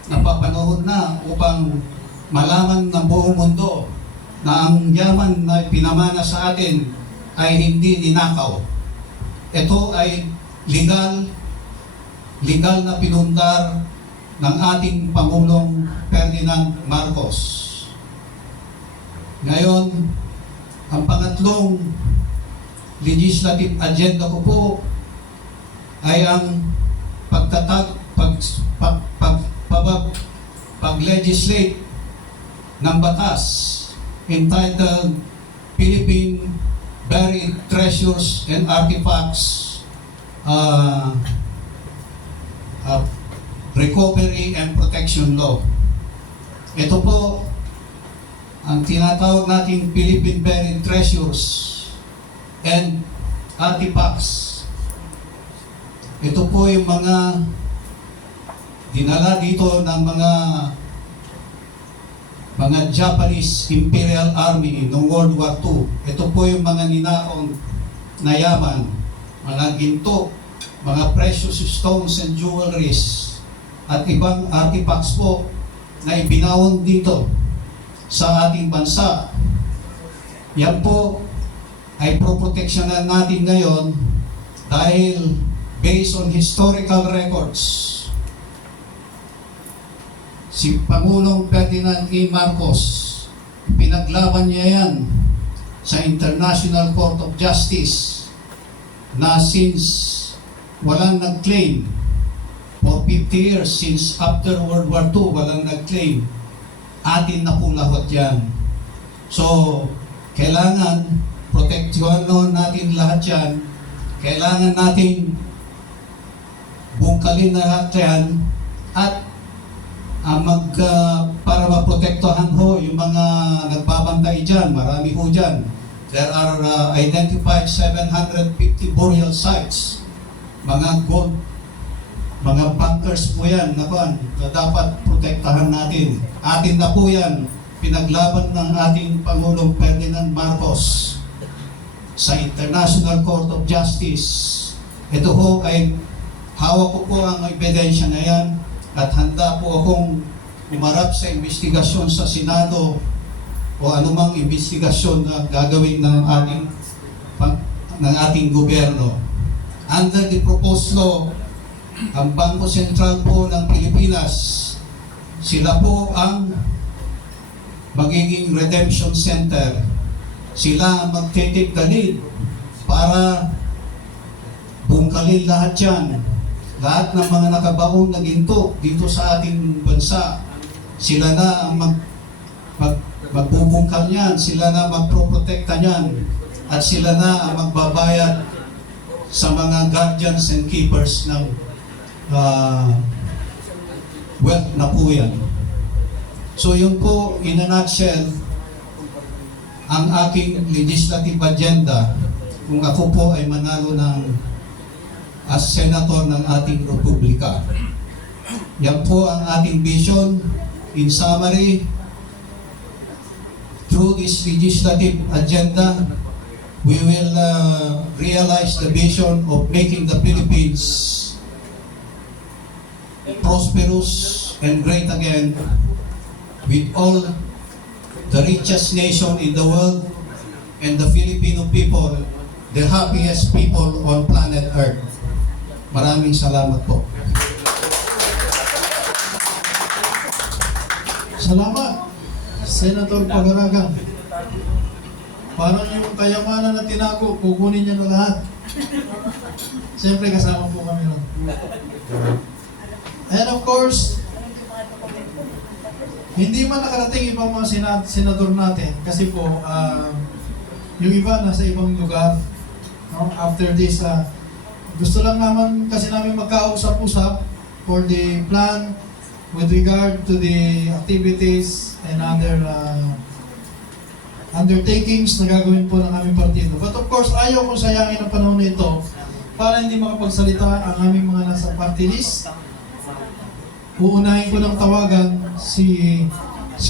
Napapanahon na upang malaman ng buong mundo na ang yaman na pinamana sa atin ay hindi ninakaw. Ito ay legal na pinundar ng ating Pangulong Ferdinand Marcos. Ngayon, ang pangatlong legislative agenda ko po ay ang pag-legislate ng batas entitled Philippine Buried Treasures and Artifacts Recovery and Protection Law. Ito po ang tinatawag nating Philippine Buried Treasures and Artifacts. Ito po yung mga dinala dito ng mga Japanese Imperial Army noong World War II. Ito po yung mga ninaon na yaman, mga ginto, mga precious stones and jewelries, at ibang artifacts po na ibinawon dito sa ating bansa. Yan po ay proproteksyonan natin ngayon dahil based on historical records, si Pangulong Ferdinand E. Marcos, pinaglaban niya yan sa International Court of Justice na since walang nag-claim for 50 years, since after World War II, walang nag-claim, atin na po lahat yan. So, kailangan proteksyonan natin lahat yan. Kailangan natin bungkalin na lahat yan at para maprotektahan ho yung mga nagbabantay dyan, marami ho dyan. There are identified 750 burial sites, mga gold, mga bunkers po yan na dapat protektahan natin. Atin na po yan, pinaglaban ng ating Pangulong Ferdinand Marcos sa International Court of Justice. Ito ho ay hawak ko po ang ebidensya na yan at handa po akong umarap sa investigasyon sa Senado o anumang investigasyon na gagawin ng ating gobyerno. Under the proposed law, ang Bangko Sentral po ng Pilipinas, sila po ang magiging redemption center. Sila mag-take the lead para bungkalin lahat yan. Lahat ng mga nakabaong na ginto dito sa ating bansa, sila na ang magbubungkal yan, sila na magproprotekta yan, at sila na ang magbabayad sa mga guardians and keepers ng wealth na po yan. So yun po, in a nutshell, ang aking legislative agenda kung ako po ay manalo as senator ng ating republika. Yan po ang ating vision. In summary, through this legislative agenda, we will realize the vision of making the Philippines prosperous and great again, with all the richest nation in the world and the Filipino people, the happiest people on planet Earth. Maraming salamat po. Salamat, Senator Pagaragan. Parang yung kayamanan na tinago, kukunin niya na lahat. Siyempre kasama po kami nun. And of course, hindi man nakarating ibang mga senador natin kasi po yung iba nasa ibang lugar. No? After this, gusto lang naman kasi namin magkausap-usap for the plan with regard to the activities and other undertakings na gagawin po ng aming partido. But of course, ayaw kong sayangin ang panahon na ito para hindi makapagsalita ang aming mga nasa party list. Uunahin ko ng tawagan si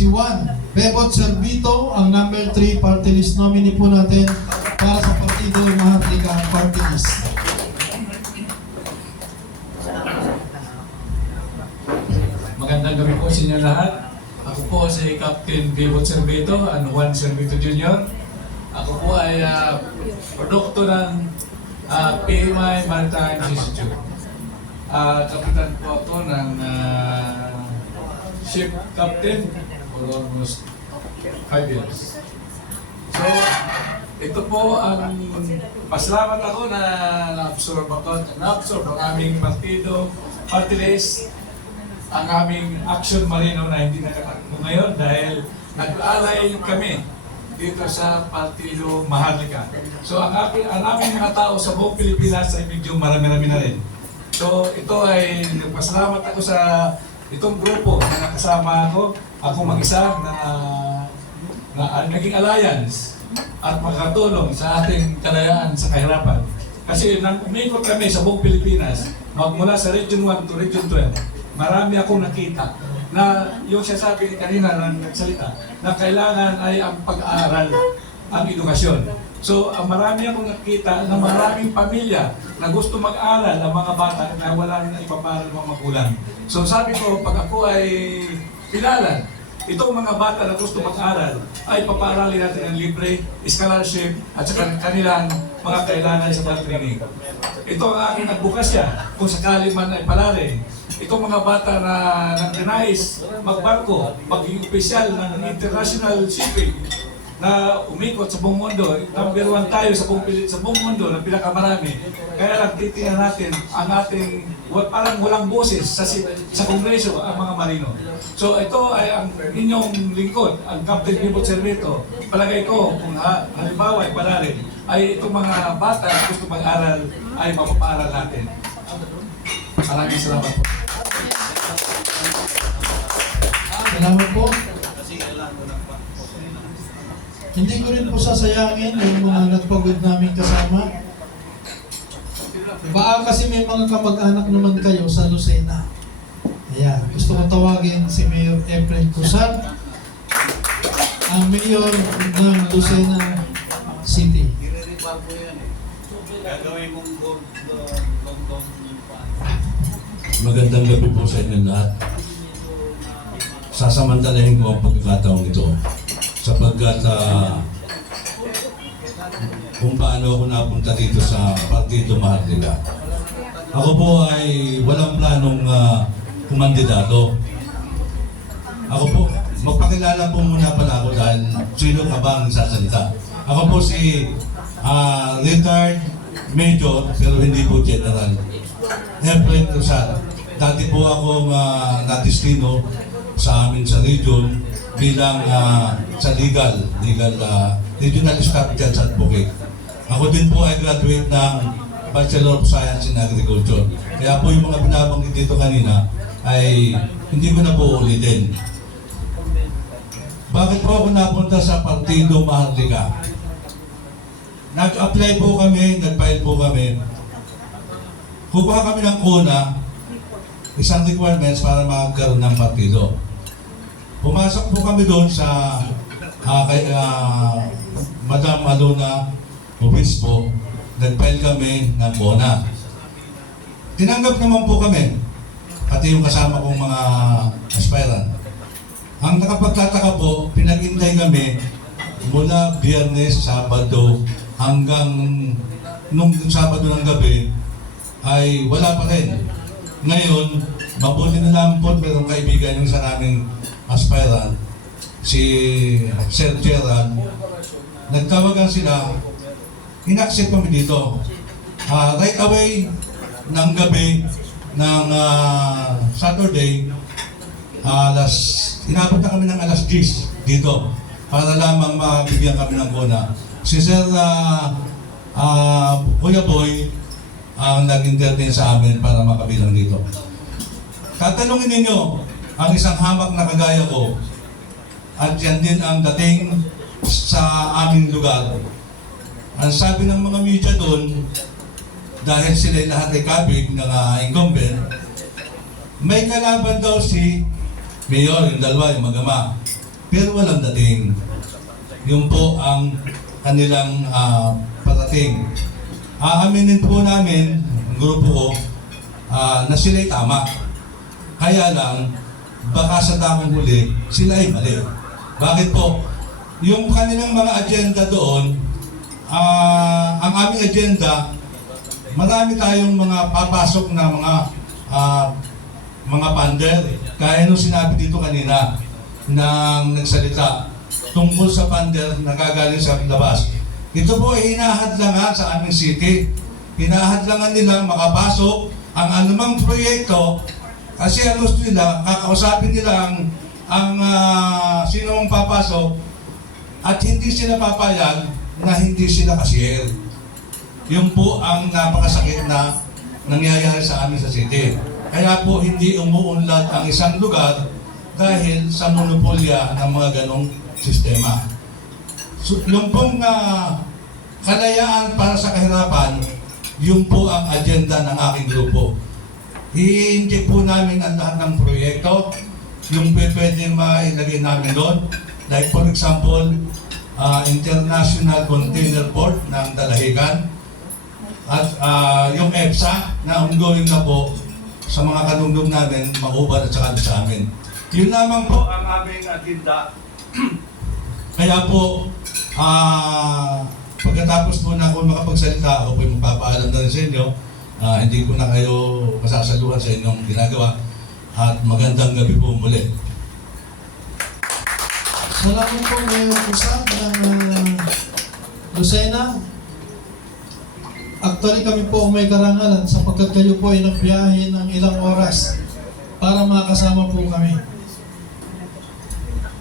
Juan Bebot Servito, ang number 3 party list nominee po natin para sa Partido Maharlika Party List. Magandang gabi po sa inyo lahat. Ako po si Captain Bebot Servito, Juan Servito Jr. Ako po ay produkto ng PMI Maritime Institute. Kapitan po ako ng ship captain for almost 5 years. So, ito po ang pasalamat ako na na-absorb ang aming partido, party list, ang aming Action Marino na hindi nakatakbo ngayon dahil nag-alay kami dito sa Partido Maharlika. So ang aming mga tao sa buong Pilipinas ay medyo marami-rami na rin. So ito ay nagpasalamat ako sa itong grupo na nakasama ako mag-isa na naging alliance at makatulong sa ating kalayaan sa kahirapan. Kasi nang umikot kami sa buong Pilipinas, magmula sa Region 1 to Region 12, marami akong nakita na yung sinasabi ni kanina na nagsalita na kailangan ay ang pag-aaral, ang edukasyon. So, marami akong nakita na maraming pamilya na gusto mag-aral ang mga bata na wala na ipaparal ng mga magulang. So, sabi ko, pag ako ay pinalan, itong mga bata na gusto mag-aral ay papaaralin natin ng libre, scholarship, at saka kanilang mga kailangan sa pag-training. Ito ang aking advokasya kung sakali man ay palarin. Itong mga bata na nag-denais magbarko, maging opisyal ng international shipping na umikot sa buong mundo. Number 1 tayo sa buong mundo na pinakamarami. Kaya lang titingnan natin ang ating parang walang boses sa Kongreso ang mga marino. So ito ay ang inyong lingkod, ang Captain Bebot Servito. Palagay ko kung halimbawa ay palarin, ay itong mga bata na gusto mag-aral ay mapapaaral natin. Maraming salamat po. Salamat po. Hindi ko rin po sasayangin yung mga nagpagod namin kasama. Baka kasi may mga kamag-anak naman kayo sa Lucena. Ayan, gusto ko tawagin si Mayor Efren Cusar, ang mayor ng Lucena City. Magandang gabi po sa inyo lahat. Sasamantalahin ko ang pagkakataong ito sapagkat kung paano ako napunta dito sa Partido Maharlika. Ako po ay walang planong kumandidato. Ako po, magpakilala po muna pala ako dahil sino ka ba ang nagsasalita. Ako po si retired Major pero hindi po General. Efren Cusar. Dati po akong natistino sa amin sa region bilang sa Regional Staff Judge Advocate. Ako din po ay graduate ng Bachelor of Science in Agriculture. Kaya po yung mga binabanggit dito kanina ay hindi ko na po ulitin. Bakit po ako napunta sa Partido Maharlika? Nag-apply po kami, nag-file po kami. Kukuha kami ng una, isang requirements para magkaroon ng partido. Pumasok po kami doon sa kay Madam Alona Obispo, nag-file kami ng una. Tinanggap naman po kami, pati yung kasama kong mga aspirant. Ang nakapagtataka po, pinag-intay kami mula Biyernes, Sabado, hanggang nung Sabado ng gabi, ay wala pa rin. Ngayon, mabuti na lang po, merong kaibigan yung sa naming aspirant, si Sir Gerald, nagtawagan sila, in-accept kami dito. Right away, ng gabi, ng Saturday, inabot na kami ng alas 10 dito para lamang mabigyan kami ng kuna. Si Sir Kuya Boy ang nag-entertain sa amin para makabilang dito. Tatanungin ninyo ang isang hamak na kagaya ko at yan din ang dating sa aming lugar. Ang sabi ng mga media doon, dahil sila lahat ay kabig ng incumbent, may kalaban daw si Mayor, yung dalawa, yung mag-ama. Pero walang dating. Yun po ang kanilang parating. Aaminin po namin, ang grupo ko, na sila'y tama. Kaya lang, baka sa tamang huli, sila ay mali. Bakit po? Yung kanilang mga agenda doon, ang aming agenda, marami tayong mga papasok na mga pander. Kaya nung sinabi dito kanina, nang nagsalita tungkol sa pander na gagaling sa labas. Ito po ay hinahadlangan sa aming city. Hinahadlangan nilang makapasok ang anumang proyekto kasi ang gusto nila, kakausapin nila ang sinong papasok at hindi sila papayag na hindi sila cashier. Yun po ang napakasakit na nangyayari sa amin sa city. Kaya po hindi umuunlad ang isang lugar dahil sa monopolya ng mga ganong sistema. So, yung pong kalayaan para sa kahirapan, yun po ang agenda ng aking grupo. Hihinti po namin ang lahat ng proyekto, yung pwede mailagay namin doon. Like for example, International Container Port ng Dalahican at yung EPSA na ongoing na po sa mga kanunggong namin, Mauban at saka sa amin. Yun lamang po ang aming agenda. Kaya po, pagkatapos po na ako makapagsalita, ako po yung magpapaalam na rin sa inyo. Hindi ko na kayo masasaluhan sa inyong ginagawa. At magandang gabi po muli. Salamat po, Mayor Cusar ng Lucena. Actually, kami po may karangalan sapagkat kayo po ay nagbiyahe ng ilang oras para makasama po kami.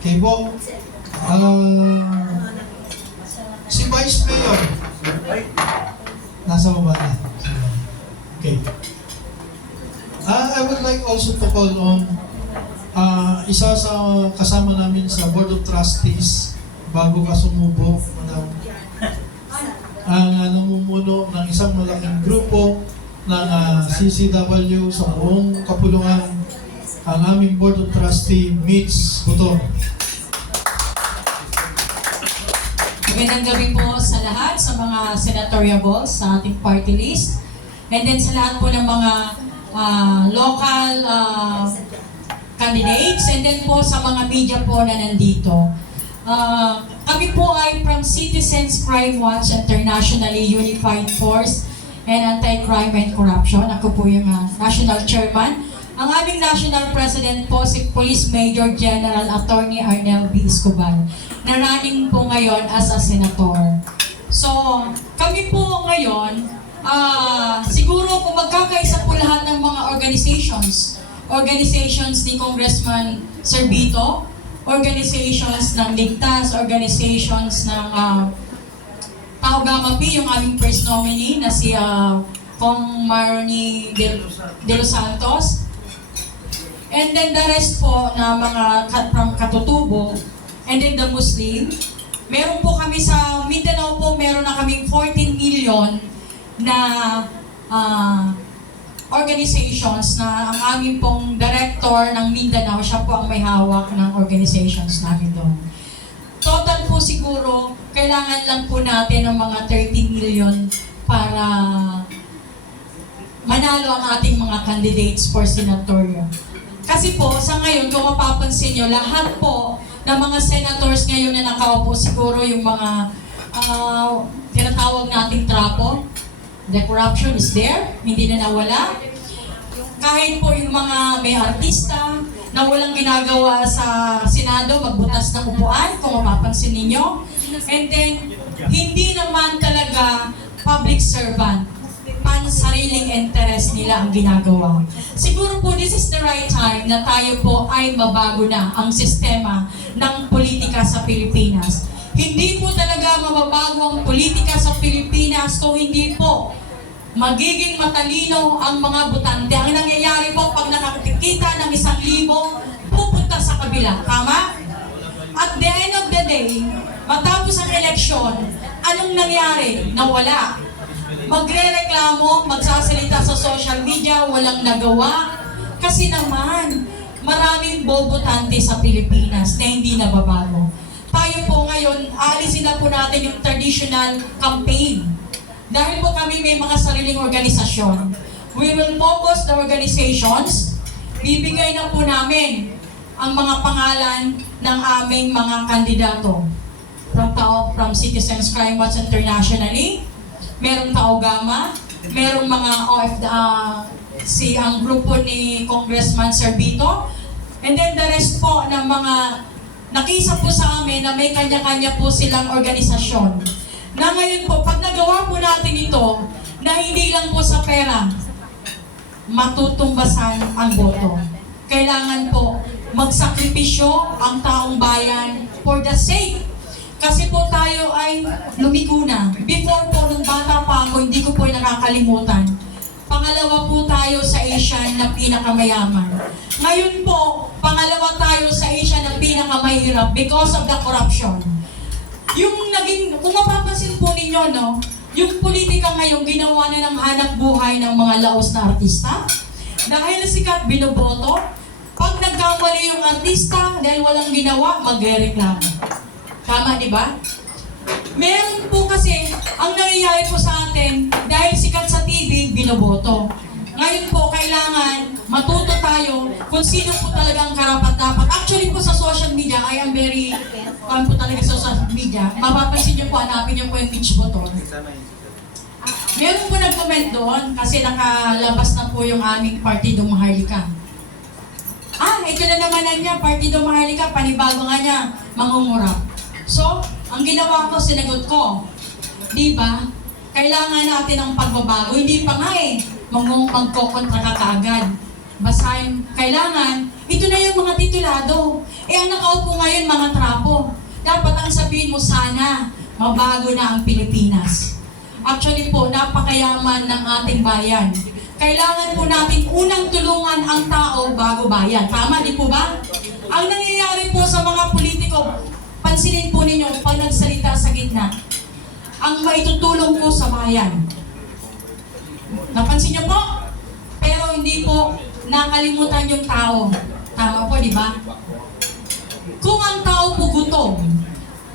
Okay po. Si Vice Mayor. Nasa baba na. Okay. I would like also to call on isa sa kasama namin sa Board of Trustees bago ka sumubo, Madam, ang namumuno ng isang malaking grupo ng CCW sa buong kapulungan, ang aming Board of Trustee, Mitch Buto. Magandang gabi po sa lahat, sa mga senatoriables sa ating party list. And then sa lahat po ng mga local candidates. And then po sa mga media po na nandito. Kami po ay from Citizens Crime Watch Internationally Unified Force and Anti-Crime and Corruption. Ako po yung National Chairman. Ang aming National President po si Police Major General Attorney Arnel B. Escobar, na running po ngayon as a senator. So, kami po ngayon, siguro kung magkakaisa po lahat ng mga organizations ni Congressman Serbito, organizations ng Ligtas, organizations ng Tao Gama P, yung aming first nominee na si Kong Marnie de los Santos, and then the rest po na mga from Katutubo, and then the Muslim. Meron po kami sa Mindanao po, meron na kaming 14 million na organizations na ang aming pong director ng Mindanao, siya po ang may hawak ng organizations namin doon. Total po siguro, kailangan lang po natin ng mga 13 million para manalo ang ating mga candidates for senatorial. Kasi po, sa ngayon, kung mapapansin nyo, lahat po ng mga senators ngayon na nakaupo, siguro yung mga tinatawag nating trapo, the corruption is there, hindi na nawala. Kahit po yung mga may artista na walang ginagawa sa Senado, magbutas ng upuan, kung mapapansin ninyo. And then, hindi naman talaga public servant, pan-sariling interest nila ang ginagawa. Siguro po this is the right time na tayo po ay mabago na ang sistema ng politika sa Pilipinas. Hindi po talaga mababago ang politika sa Pilipinas kung hindi po magiging matalino ang mga botante. Ang nangyayari po pag nakakita ng 1,000, pupunta sa kabila. Tama? At the end of the day, matapos ang eleksyon, anong nangyari? Nawala. Magre-reklamo, magsasalita sa social media, walang nagawa. Kasi naman, maraming bobotante sa Pilipinas na hindi nababago. Tayo po ngayon, alisin na po natin yung traditional campaign. Dahil po kami may mga sariling organisasyon. We will focus the organizations. Bibigay na po namin ang mga pangalan ng aming mga kandidato. From Citizens Crime Watch Internationally, merong Tao Gama, merong mga ang grupo ni Congressman Serbito, and then the rest po ng mga nakisa po sa amin na may kanya-kanya po silang organisasyon. Na ngayon po, pag nagawa po natin ito, na hindi lang po sa pera, matutumbasan ang boto. Kailangan po magsakripisyo ang taong bayan for the sake. Kasi po tayo ay lumiko na. Before po, nung bata pa ako, hindi ko po nakakalimutan. Pangalawa po tayo sa Asia na pinakamayaman. Ngayon po, pangalawa tayo sa Asia na pinakamahirap because of the corruption. Yung naging, kung mapapansin po ninyo, no, yung politika ngayon, ginawa na ng hanap buhay ng mga laos na artista. Dahil sikat, binoboto. Pag nagkamali yung artista, dahil walang ginawa, magrereklamo. Tama, di ba? Meron po kasi, ang nangyayari po sa atin, dahil sikat sa TV, binoboto. Ngayon po, kailangan matuto tayo kung sino po talaga ang karapat-dapat. Actually po sa social media, I am very, po talaga sa social media, mapapansin niyo po, hanapin niyo po yung Mitch Buto. Meron po nag-comment doon kasi nakalabas na po yung aming Partido Maharlika. Ito na naman na niya, Partido Maharlika, panibago nga niya, mangungurap. So, ang ginawa ko, sinagot ko, di ba, kailangan natin ng pagbabago. Hindi pa nga magkokontra ka kaagad. Basahin, kailangan, ito na yung mga titulado. Ang nakaupo ngayon, mga trapo. Dapat ang sabihin mo, sana, mabago na ang Pilipinas. Actually po, napakayaman ng ating bayan. kailangan po natin unang tulungan ang tao bago bayan. Tama, di po ba? Ang nangyayari po sa mga politiko, pansinin po ninyo pag nagsalita sa gitna, ang maitutulong po sa bayan. Napansin niyo po? Pero hindi po nakalimutan yung tao. Tama po, di ba? Kung ang tao po gutom,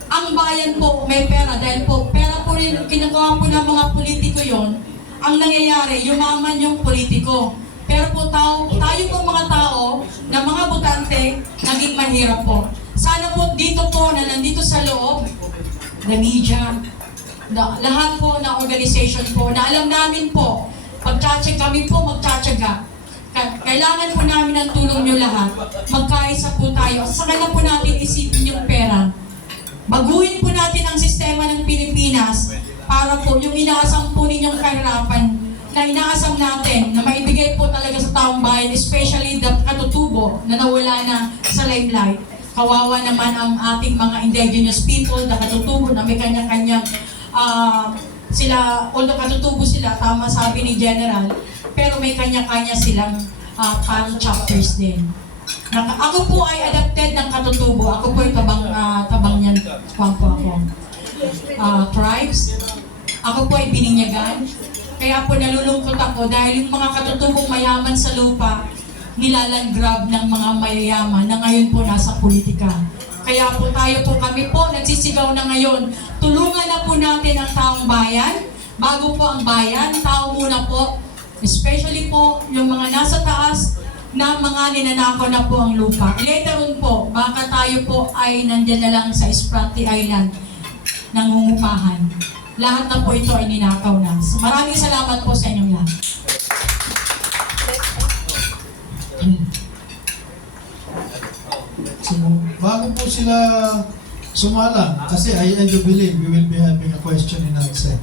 ang bayan po may pera dahil po pera po rin kinukuha po ng mga politiko yon. Ang nangyayari, yumaman yung politiko. Pero po tayo po mga tao na mga botante, naging mahirap po. Sana po dito po na nandito sa loob, the media, lahat po na organization po, na alam namin po, kami po magtsatsaga. Kailangan po namin ng tulong nyo lahat. Magkaisa po tayo. Saka na po natin isipin yung pera. Baguhin po natin ang sistema ng Pilipinas para po yung inaasam po ninyong kahirapan na inaasam natin na maibigay po talaga sa taong bayan, especially the katutubo na nawala na sa limelight. Kawawa naman ang ating mga indigenous people na katutubo na may kanya-kanyang sila, although katutubo sila, tama sabi ni General, pero may kanya-kanya silang parang chapters din. Ako po ay adapted ng katutubo. Ako po ay tabang niyan. Ako. Tribes. Ako po ay bininyagan. Kaya po nalulungkot ako dahil yung mga katutubong mayaman sa lupa, nilalangrab ng mga mayayaman na ngayon po nasa politika. Kaya po kami po nagsisigaw na ngayon. Tulungan na po natin ang taong bayan. Bago po ang bayan, tao muna po. Especially po yung mga nasa taas na mga ninanakaw na po ang lupa. Later on po, baka tayo po ay nandyan na lang sa Esprati Island nangungupahan. Lahat na po ito ay ninakaw na. So, maraming salamat po sa inyong lahat. So, bago po sila sumala, kasi I do believe we will be having a question and answer.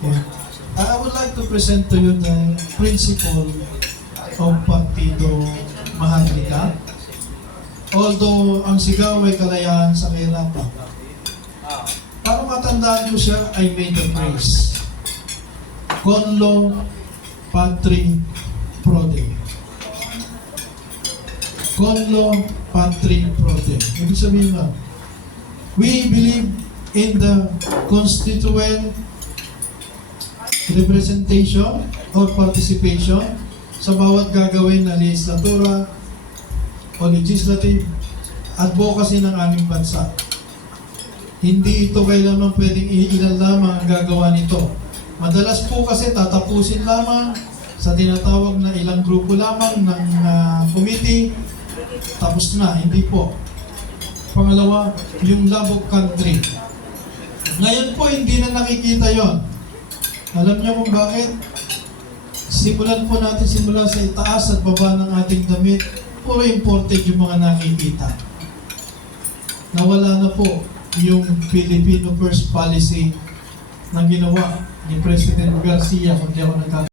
Okay. I would like to present to you the principle of Partido Maharlika. Although ang sigaw ay kalayaan sa kahirapan, para matandaan nyo siya, I made the phrase, Conlo Patri Prode. Conlo Patri Prode. Ibig sabihin ba, we believe in the constituent representation or participation sa bawat gagawin na legislatura o legislative advocacy ng aming bansa. Hindi ito kailanman pwedeng ilan lamang ang gagawa nito. Madalas po kasi tatapusin lamang sa tinatawag na ilang grupo lamang ng committee, tapos na, hindi po. Pangalawa, yung love of country. Ngayon po, hindi na nakikita yon. Alam niyo kung bakit? Simulan po natin simula sa itaas at baba ng ating damit, puro imported yung mga nakikita. Nawala na po yung Filipino First policy na ginawa ni President Garcia, kung di ako